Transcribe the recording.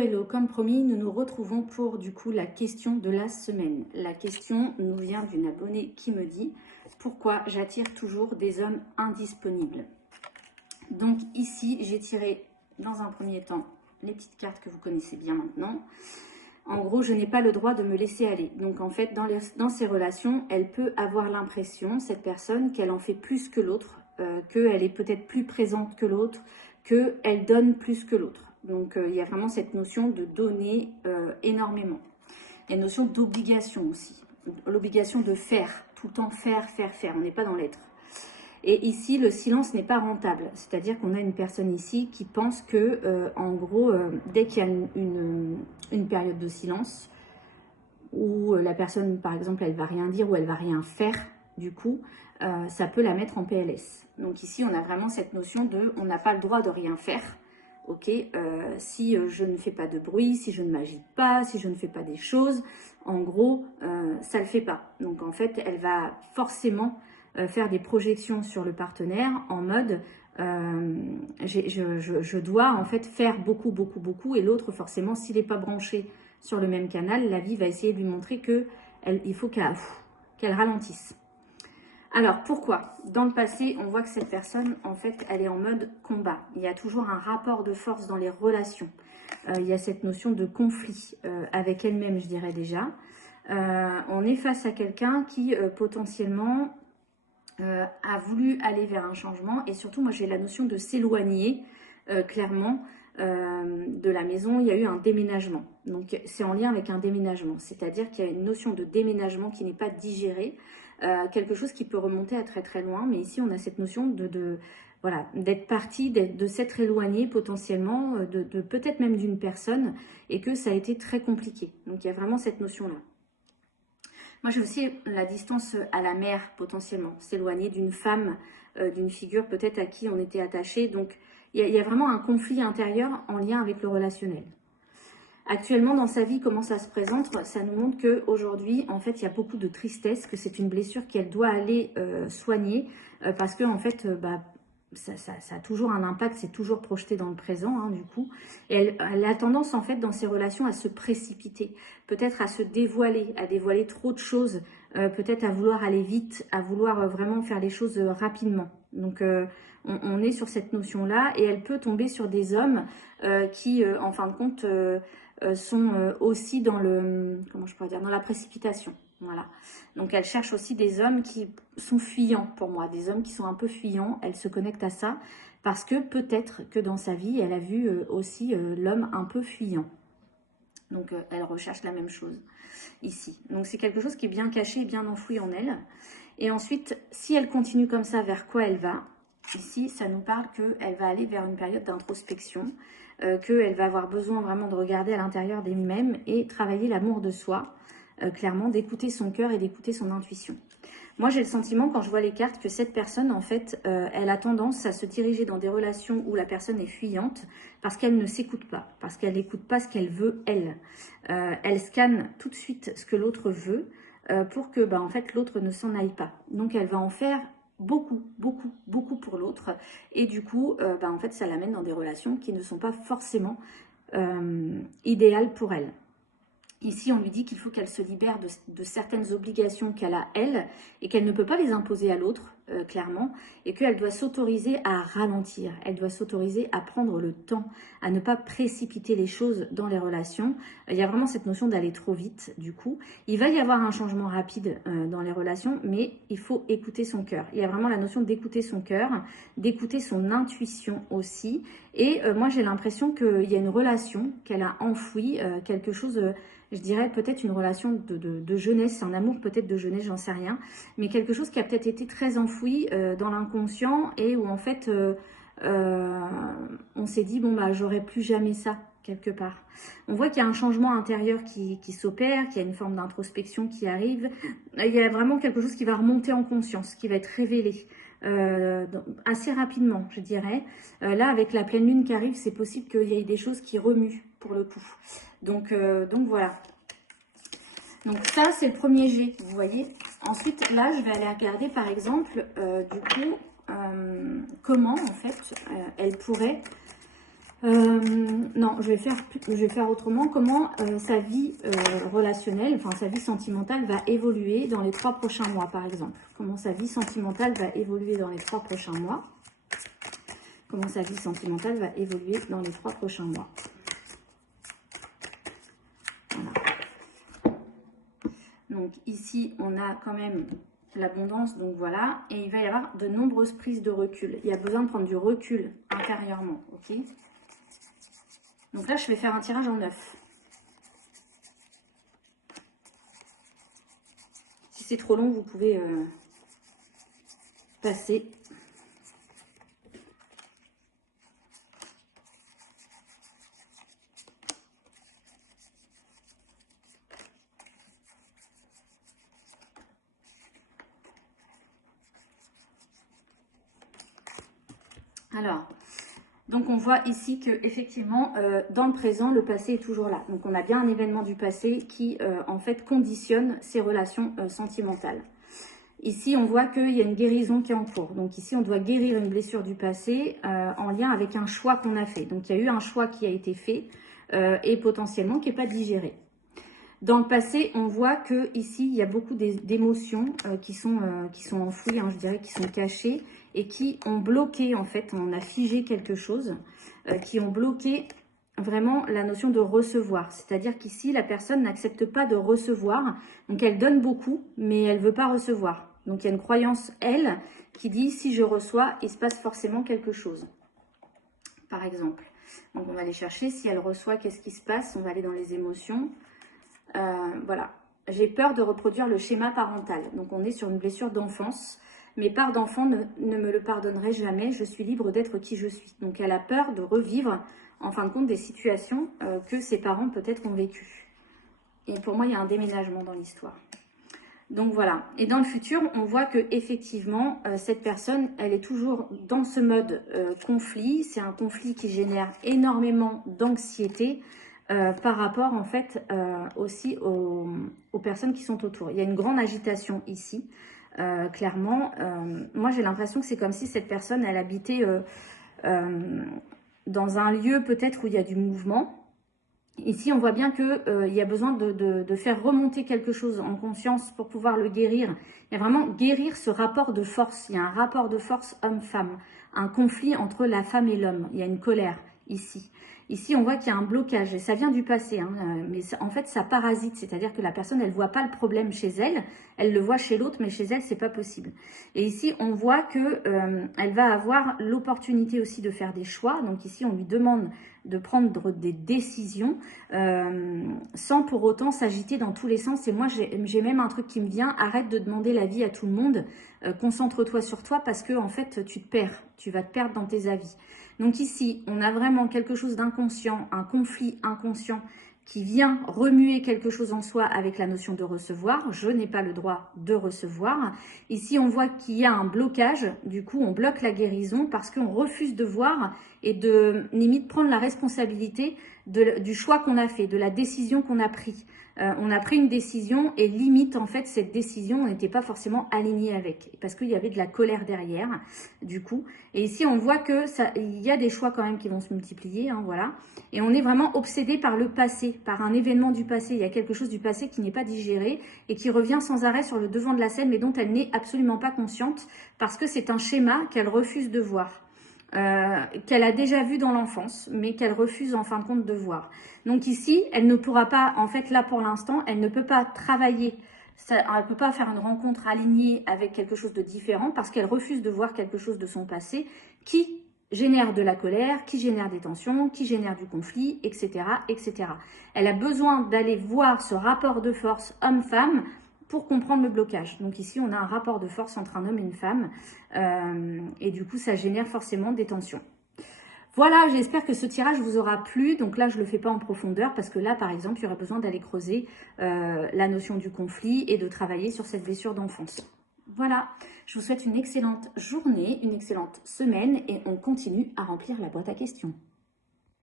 hello, comme promis, nous nous retrouvons pour du coup la question de la semaine. La question nous vient d'une abonnée qui me dit « Pourquoi j'attire toujours des hommes indisponibles ?» Donc ici, j'ai tiré dans un premier temps les petites cartes que vous connaissez bien maintenant. En gros, je n'ai pas le droit de me laisser aller. Donc en fait, dans ces relations, elle peut avoir l'impression, cette personne, qu'elle en fait plus que l'autre, qu'elle est peut-être plus présente que l'autre, qu'elle donne plus que l'autre. Donc, il y a vraiment cette notion de donner énormément. Il y a une notion d'obligation aussi. L'obligation de faire, tout le temps faire. On n'est pas dans l'être. Et ici, le silence n'est pas rentable. C'est-à-dire qu'on a une personne ici qui pense que, en gros, dès qu'il y a une période de silence, où la personne, par exemple, elle va rien dire ou elle va rien faire, du coup, ça peut la mettre en PLS. Donc ici, on a vraiment cette notion de, on n'a pas le droit de rien faire. Ok, si je ne fais pas de bruit, si je ne m'agite pas, si je ne fais pas des choses, en gros, ça ne le fait pas. Donc en fait, elle va forcément faire des projections sur le partenaire en mode je dois en fait faire beaucoup, et l'autre forcément, s'il n'est pas branché sur le même canal, la vie va essayer de lui montrer qu'il faut qu'elle ralentisse. Alors, pourquoi? Dans le passé, on voit que cette personne, en fait, elle est en mode combat. Il y a toujours un rapport de force dans les relations. Il y a cette notion de conflit avec elle-même, je dirais déjà. On est face à quelqu'un qui, potentiellement, a voulu aller vers un changement. Et surtout, moi, j'ai la notion de s'éloigner, clairement, de la maison. Il y a eu un déménagement. Donc, c'est en lien avec un déménagement. C'est-à-dire qu'il y a une notion de déménagement qui n'est pas digérée. Quelque chose qui peut remonter à très loin, mais ici on a cette notion voilà, d'être parti, de s'être éloigné potentiellement, de peut-être même d'une personne, et que ça a été très compliqué. Donc il y a vraiment cette notion-là. Moi j'ai aussi la distance à la mère potentiellement, s'éloigner d'une femme, d'une figure peut-être à qui on était attaché. Donc il y a vraiment un conflit intérieur en lien avec le relationnel. Actuellement, dans sa vie, comment ça se présente? Ça nous montre qu'aujourd'hui, en fait, il y a beaucoup de tristesse, que c'est une blessure qu'elle doit aller soigner, parce que, en fait, ça a toujours un impact, c'est toujours projeté dans le présent, hein, du coup. Et elle a tendance, en fait, dans ses relations, à se précipiter, peut-être à se dévoiler, à dévoiler trop de choses, peut-être à vouloir aller vite, à vouloir vraiment faire les choses rapidement. Donc, on est sur cette notion-là, et elle peut tomber sur des hommes qui, en fin de compte, sont aussi dans comment je pourrais dire, dans la précipitation. Voilà. Donc elle cherche aussi des hommes qui sont fuyants pour moi, des hommes qui sont un peu fuyants. Elle se connecte à ça parce que peut-être que dans sa vie, elle a vu aussi l'homme un peu fuyant. Donc elle recherche la même chose ici. Donc c'est quelque chose qui est bien caché et bien enfoui en elle. Et ensuite, si elle continue comme ça, vers quoi elle va? Ici, ça nous parle qu'elle va aller vers une période d'introspection, qu'elle va avoir besoin vraiment de regarder à l'intérieur d'elle-même et travailler l'amour de soi, clairement, d'écouter son cœur et d'écouter son intuition. Moi, j'ai le sentiment, quand je vois les cartes, que cette personne, en fait, elle a tendance à se diriger dans des relations où la personne est fuyante parce qu'elle ne s'écoute pas, parce qu'elle n'écoute pas ce qu'elle veut, elle. Elle scanne tout de suite ce que l'autre veut pour que, en fait, l'autre ne s'en aille pas. Donc, elle va en faire beaucoup pour l'autre. Et du coup, en fait, ça l'amène dans des relations qui ne sont pas forcément idéales pour elle. Ici, on lui dit qu'il faut qu'elle se libère de certaines obligations qu'elle a, elle, et qu'elle ne peut pas les imposer à l'autre, clairement, et qu'elle doit s'autoriser à ralentir, elle doit s'autoriser à prendre le temps, à ne pas précipiter les choses dans les relations. Il y a vraiment cette notion d'aller trop vite, du coup. Il va y avoir un changement rapide dans les relations, mais il faut écouter son cœur. Il y a vraiment la notion d'écouter son cœur, d'écouter son intuition aussi. Et moi, j'ai l'impression qu'il y a une relation qu'elle a enfouie, quelque chose... je dirais peut-être une relation de jeunesse, un amour peut-être de jeunesse, j'en sais rien, mais quelque chose qui a peut-être été très enfoui dans l'inconscient et où en fait on s'est dit bon j'aurai plus jamais ça quelque part. On voit qu'il y a un changement intérieur qui s'opère, qu'il y a une forme d'introspection qui arrive, il y a vraiment quelque chose qui va remonter en conscience, qui va être révélé. Assez rapidement, je dirais. Là, avec la pleine lune qui arrive, c'est possible qu'il y ait des choses qui remuent pour le coup. Donc voilà. Donc ça, c'est le premier jet, vous voyez. Ensuite, là, je vais aller regarder, par exemple, du coup, comment, en fait, elle pourrait Non, je vais faire autrement. Comment sa vie relationnelle, enfin sa vie sentimentale va évoluer dans les 3 prochains mois, par exemple. Comment sa vie sentimentale va évoluer dans les 3 prochains mois. Comment sa vie sentimentale va évoluer dans les 3 prochains mois. Voilà. Donc ici, on a quand même l'abondance, donc voilà. Et il va y avoir de nombreuses prises de recul. Il y a besoin de prendre du recul intérieurement, ok ? Donc là, je vais faire un tirage en 9. Si c'est trop long, vous pouvez passer. Alors, donc on voit ici que effectivement, dans le présent, le passé est toujours là. Donc on a bien un événement du passé qui, en fait, conditionne ces relations sentimentales. Ici, on voit qu'il y a une guérison qui est en cours. Donc ici, on doit guérir une blessure du passé en lien avec un choix qu'on a fait. Donc il y a eu un choix qui a été fait et potentiellement qui n'est pas digéré. Dans le passé, on voit que ici il y a beaucoup d'émotions qui sont enfouies, hein, je dirais, qui sont cachées et qui ont bloqué, en fait, on a figé quelque chose, qui ont bloqué vraiment la notion de recevoir. C'est-à-dire qu'ici, la personne n'accepte pas de recevoir, donc elle donne beaucoup, mais elle ne veut pas recevoir. Donc il y a une croyance, elle, qui dit, si je reçois, il se passe forcément quelque chose, par exemple. Donc on va aller chercher, si elle reçoit, qu'est-ce qui se passe? On va aller dans les émotions. Voilà, j'ai peur de reproduire le schéma parental. Donc on est sur une blessure d'enfance. Mes parts d'enfant ne me le pardonneraient jamais. Je suis libre d'être qui je suis. Donc elle a peur de revivre, en fin de compte, des situations que ses parents peut-être ont vécues. Et pour moi, il y a un déménagement dans l'histoire. Donc voilà. Et dans le futur, on voit que effectivement, cette personne, elle est toujours dans ce mode conflit. C'est un conflit qui génère énormément d'anxiété. Par rapport en fait aussi aux personnes qui sont autour. Il y a une grande agitation ici, clairement. Moi j'ai l'impression que c'est comme si cette personne elle habitait dans un lieu peut-être où il y a du mouvement. Ici on voit bien qu'il y a besoin de faire remonter quelque chose en conscience pour pouvoir le guérir. Il y a vraiment guérir ce rapport de force. Il y a un rapport de force homme-femme, un conflit entre la femme et l'homme. Il y a une colère ici. Ici, on voit qu'il y a un blocage, et ça vient du passé, hein, mais ça, en fait, ça parasite, c'est-à-dire que la personne, elle ne voit pas le problème chez elle, elle le voit chez l'autre, mais chez elle, c'est pas possible. Et ici, on voit que elle va avoir l'opportunité aussi de faire des choix. Donc ici, on lui demande de prendre des décisions sans pour autant s'agiter dans tous les sens. Et moi, j'ai même un truc qui me vient, arrête de demander l'avis à tout le monde, concentre-toi sur toi parce que en fait, tu te perds, tu vas te perdre dans tes avis. Donc ici, on a vraiment quelque chose d'inconscient, un conflit inconscient qui vient remuer quelque chose en soi avec la notion de recevoir. Je n'ai pas le droit de recevoir. Ici, on voit qu'il y a un blocage. Du coup, on bloque la guérison parce qu'on refuse de voir et de limite prendre la responsabilité du choix qu'on a fait, de la décision qu'on a prise. On a pris une décision et limite, en fait, cette décision, on n'était pas forcément aligné avec. Parce qu'il y avait de la colère derrière, du coup. Et ici, on voit que il y a des choix quand même qui vont se multiplier, hein, voilà. Et on est vraiment obsédé par le passé, par un événement du passé. Il y a quelque chose du passé qui n'est pas digéré et qui revient sans arrêt sur le devant de la scène, mais dont elle n'est absolument pas consciente parce que c'est un schéma qu'elle refuse de voir. Qu'elle a déjà vu dans l'enfance, mais qu'elle refuse en fin de compte de voir. Donc ici, elle ne pourra pas, en fait là pour l'instant, elle ne peut pas travailler, elle ne peut pas faire une rencontre alignée avec quelque chose de différent parce qu'elle refuse de voir quelque chose de son passé qui génère de la colère, qui génère des tensions, qui génère du conflit, etc., etc. Elle a besoin d'aller voir ce rapport de force homme-femme pour comprendre le blocage. Donc ici, on a un rapport de force entre un homme et une femme. Et du coup, ça génère forcément des tensions. Voilà, j'espère que ce tirage vous aura plu. Donc là, je ne le fais pas en profondeur parce que là, par exemple, il y aurait besoin d'aller creuser la notion du conflit et de travailler sur cette blessure d'enfance. Voilà, je vous souhaite une excellente journée, une excellente semaine et on continue à remplir la boîte à questions.